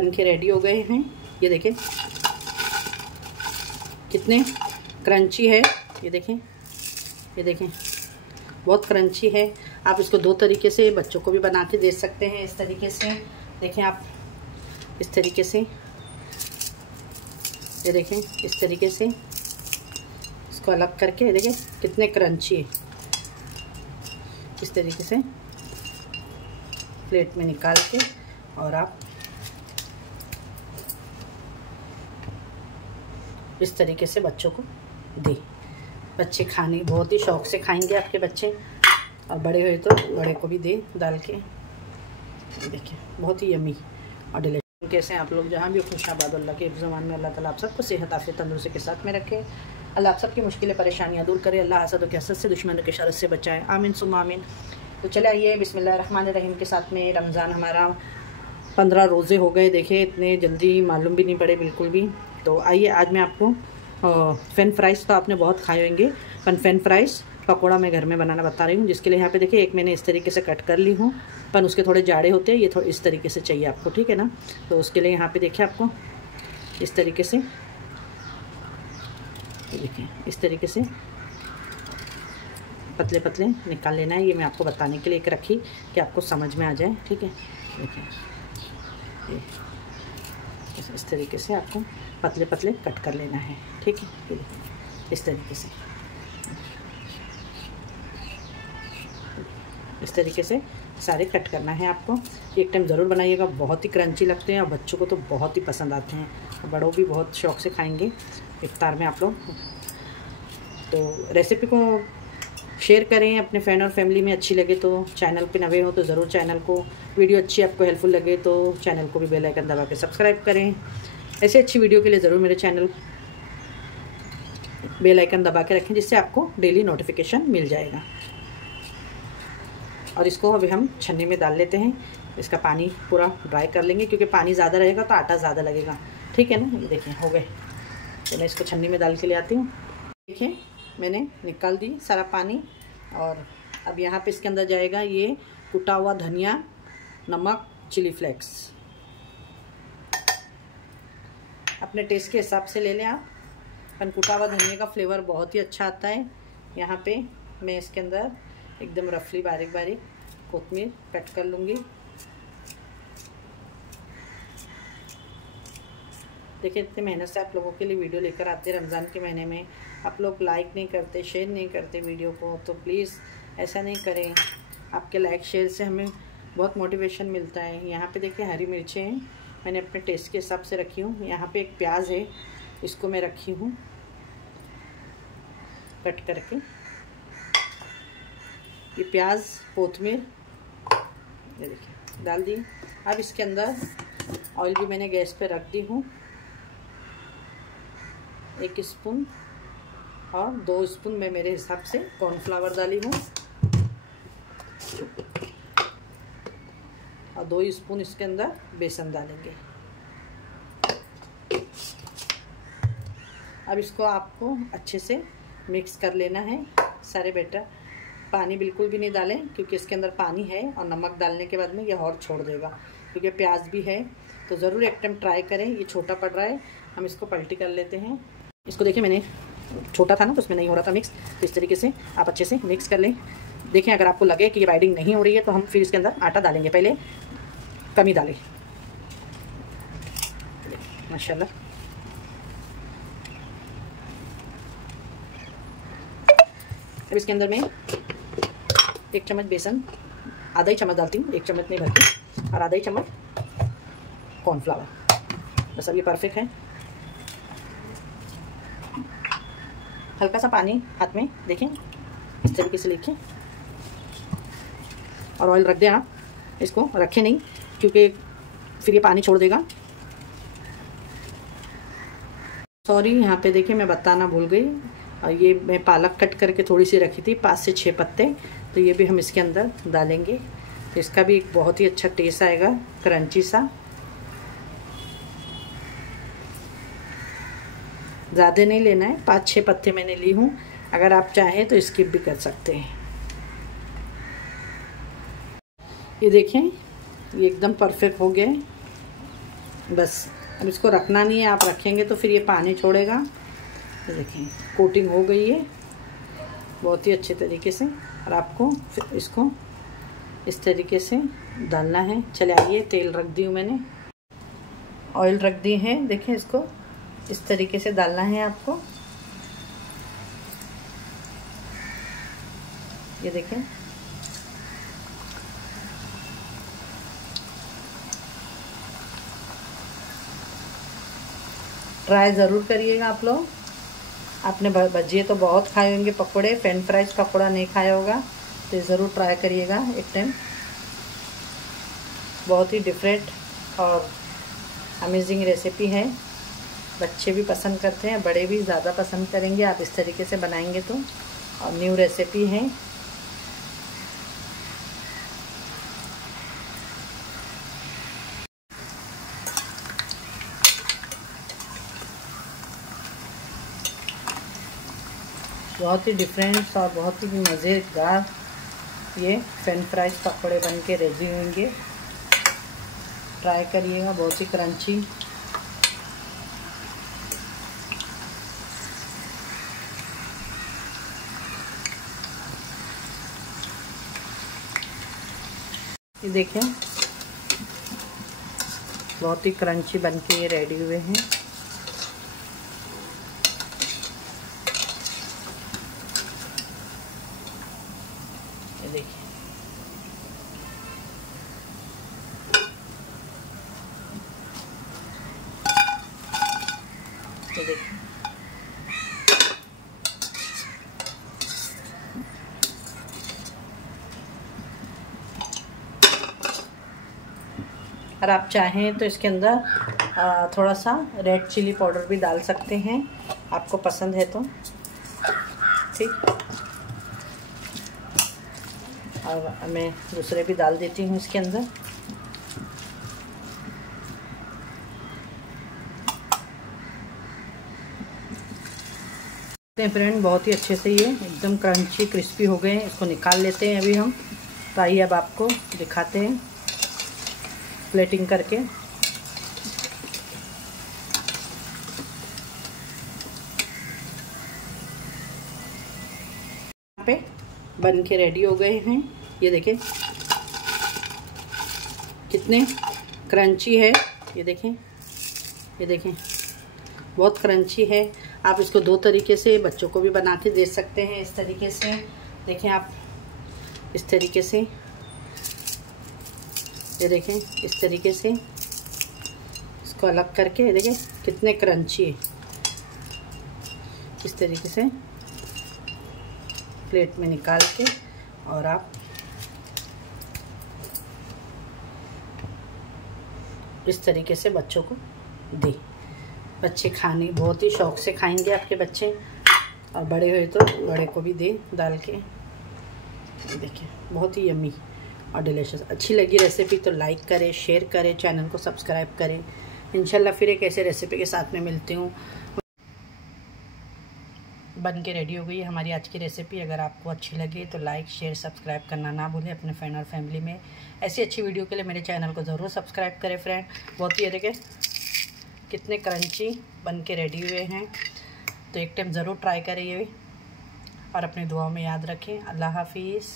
बन के रेडी हो गए हैं। ये देखें कितने क्रंची है, ये देखें, ये देखें बहुत क्रंची है। आप इसको दो तरीके से बच्चों को भी बना के दे सकते हैं। इस तरीके से देखें आप, इस तरीके से, ये देखें इस तरीके से इसको अलग करके देखें कितने क्रंची है। इस तरीके से प्लेट में निकाल के और आप इस तरीके से बच्चों को दें। बच्चे खाने बहुत ही शौक से खाएंगे आपके बच्चे, और बड़े हुए तो बड़े को भी दे डाल के। देखिए बहुत ही यमी और डिलीशियस। कैसे आप लोग जहाँ भी हो खुशाबाद, अल्लाह के ज़मान में अल्लाह ताला आप सबको सेहत आफियत तंदुरुस्ती के साथ में रखे। अल्लाह आप सबकी मुश्किलें परेशानियाँ दूर करे। अल्लाह हसद के हसद से, दुश्मनों के शर से बचाए। आमीन सुम्मा आमीन। तो चले आइए बिस्मिल्लाहिर्रहमानिर्रहीम के साथ में रमज़ान हमारा 15 रोज़े हो गए। देखिए इतने जल्दी मालूम भी नहीं पड़े बिल्कुल भी। तो आइए आज मैं आपको फ़्रेंच फ्राइज़ तो आपने बहुत खाए होंगे, पर फ़्रेंच फ्राइज़ पकौड़ा मैं घर में बनाना बता रही हूँ। जिसके लिए यहाँ पे देखिए एक मैंने इस तरीके से कट कर ली हूँ, पर उसके थोड़े जाड़े होते हैं, ये थोड़े इस तरीके से चाहिए आपको, ठीक है ना। तो उसके लिए यहाँ पे देखिए आपको इस तरीके से, देखिए इस तरीके से पतले पतले निकाल लेना है। ये मैं आपको बताने के लिए एक रखी कि आपको समझ में आ जाए, ठीक है। देखिए इस तरीके से आपको पतले पतले कट कर लेना है, ठीक है। इस तरीके से, इस तरीके से सारे कट करना है आपको। एक टाइम ज़रूर बनाइएगा, बहुत ही क्रंची लगते हैं और बच्चों को तो बहुत ही पसंद आते हैं, बड़ों भी बहुत शौक़ से खाएंगे इफ्तार में आप लोग। तो रेसिपी को शेयर करें अपने फ्रेंड और फैमिली में, अच्छी लगे तो। चैनल पे नए हो तो ज़रूर चैनल को, वीडियो अच्छी आपको हेल्पफुल लगे तो चैनल को भी बेल आइकन दबा के सब्सक्राइब करें। ऐसे अच्छी वीडियो के लिए ज़रूर मेरे चैनल बेल आइकन दबा के रखें, जिससे आपको डेली नोटिफिकेशन मिल जाएगा। और इसको अभी हम छन्नी में डाल लेते हैं। इसका पानी पूरा ड्राई कर लेंगे, क्योंकि पानी ज़्यादा रहेगा तो आटा ज़्यादा लगेगा, ठीक है ना। ये देखिए हो गए। तो मैं इसको छन्नी में डाल के ले आती हूँ। देखिए मैंने निकाल दी सारा पानी, और अब यहाँ पे इसके अंदर जाएगा ये कुटा हुआ धनिया, नमक, चिली फ्लेक्स। अपने टेस्ट के हिसाब से ले लें आप, पर कुटा हुआ धनिया का फ्लेवर बहुत ही अच्छा आता है। यहाँ पे मैं इसके अंदर एकदम रफली बारीक बारीक कोतमीर कट कर लूँगी। देखिए इतनी मेहनत से आप लोगों के लिए वीडियो लेकर आते हैं रमज़ान के महीने में, आप लोग लाइक नहीं करते, शेयर नहीं करते वीडियो को, तो प्लीज़ ऐसा नहीं करें। आपके लाइक शेयर से हमें बहुत मोटिवेशन मिलता है। यहाँ पे देखिए हरी मिर्चें हैं, मैंने अपने टेस्ट के हिसाब से रखी हूँ। यहाँ पे एक प्याज है, इसको मैं रखी हूँ कट करके। ये प्याज, कोतमीर ये देखिए डाल दी। अब इसके अंदर ऑयल भी मैंने गैस पे रख दी हूँ, 1 स्पून और 2 स्पून मैं मेरे हिसाब से कॉर्नफ्लावर डाली हूँ, और 2 स्पून इसके अंदर बेसन डालेंगे। अब इसको आपको अच्छे से मिक्स कर लेना है सारे बैटर। पानी बिल्कुल भी नहीं डालें, क्योंकि इसके अंदर पानी है और नमक डालने के बाद में यह और छोड़ देगा, क्योंकि प्याज भी है। तो ज़रूर एक टाइम ट्राई करें। ये छोटा पड़ रहा है, हम इसको पलटी कर लेते हैं। इसको देखिए मैंने छोटा था ना तो उसमें नहीं हो रहा था मिक्स, तो इस तरीके से आप अच्छे से मिक्स कर लें। देखें अगर आपको लगे कि ये बाइंडिंग नहीं हो रही है तो हम फिर इसके अंदर आटा डालेंगे, पहले कम ही डालें। माशाल्लाह अब इसके अंदर मैं 1 चम्मच बेसन, आधा ही चम्मच डालती हूँ, 1 चम्मच नहीं भरती, और आधा ही चम्मच कॉर्नफ्लावर। बस अब ये परफेक्ट है। हल्का सा पानी हाथ में देखें इस तरीके से लेके, और ऑयल रख दें आप, इसको रखें नहीं क्योंकि फिर ये पानी छोड़ देगा। सॉरी यहाँ पे देखिए मैं बताना भूल गई, ये मैं पालक कट करके थोड़ी सी रखी थी, 5 से 6 पत्ते, तो ये भी हम इसके अंदर डालेंगे। तो इसका भी एक बहुत ही अच्छा टेस्ट आएगा, क्रंची सा। ज़्यादा नहीं लेना है, 5-6 पत्ते मैंने ली हूँ, अगर आप चाहें तो स्किप भी कर सकते हैं। ये देखें ये एकदम परफेक्ट हो गया है। बस अब इसको रखना नहीं है, आप रखेंगे तो फिर ये पानी छोड़ेगा। तो देखिए कोटिंग हो गई है बहुत ही अच्छे तरीके से। और आपको फिर इसको इस तरीके से डालना है। चले आइए, तेल रख दी हूँ मैंने, ऑयल रख दी है। देखिए इसको इस तरीके से डालना है आपको। ये देखें, ट्राई ज़रूर करिएगा आप लोग। आपने भजिए तो बहुत खाए होंगे, पकोड़े, फ्रेंच फ्राइज पकोड़ा नहीं खाया होगा तो ज़रूर ट्राई करिएगा एक टाइम। बहुत ही डिफरेंट और अमेजिंग रेसिपी है। बच्चे भी पसंद करते हैं, बड़े भी ज़्यादा पसंद करेंगे आप इस तरीके से बनाएंगे तो। और न्यू रेसिपी है। बहुत ही डिफरेंट और बहुत ही मज़ेदार ये फ्रेंच फ्राइज पकौड़े बन के रेडी होंगे। ट्राई करिएगा, बहुत ही क्रंची। ये देखें बहुत ही क्रंची बन के ये रेडी हुए हैं। ये देखिए ये देखिए और आप चाहें तो इसके अंदर थोड़ा सा रेड चिली पाउडर भी डाल सकते हैं, आपको पसंद है तो। ठीक, और मैं दूसरे भी डाल देती हूँ इसके अंदर। फ्रेंड बहुत ही अच्छे से ये एकदम क्रंची क्रिस्पी हो गए हैं। इसको निकाल लेते हैं अभी हम। तो आइए अब आपको दिखाते हैं प्लेटिंग करके। यहाँ पे बन के रेडी हो गए हैं। ये देखें कितने क्रंची है। ये देखें, ये देखें बहुत क्रंची है। आप इसको दो तरीके से बच्चों को भी बना के दे सकते हैं। इस तरीके से देखें आप, इस तरीके से, ये देखें इस तरीके से इसको अलग करके देखें कितने क्रंची है। इस तरीके से प्लेट में निकाल के और आप इस तरीके से बच्चों को दें। बच्चे खाने बहुत ही शौक से खाएंगे आपके बच्चे, और बड़े हुए तो बड़े को भी दे डाल के। देखिए बहुत ही यम्मी और डिलीशियस। अच्छी लगी रेसिपी तो लाइक करें, शेयर करें, चैनल को सब्सक्राइब करें। इंशाल्लाह फिर एक ऐसे रेसिपी के साथ में मिलती हूँ। बन के रेडी हो गई है हमारी आज की रेसिपी। अगर आपको अच्छी लगे तो लाइक, शेयर, सब्सक्राइब करना ना भूलें अपने फ्रेंड और फैमिली में। ऐसी अच्छी वीडियो के लिए मेरे चैनल को ज़रूर सब्सक्राइब करें फ्रेंड। बहुत ही देखें कितने क्रंची बन के रेडी हुए हैं। तो एक टाइम ज़रूर ट्राई करिए और अपनी दुआओं में याद रखें। अल्लाह हाफिज़।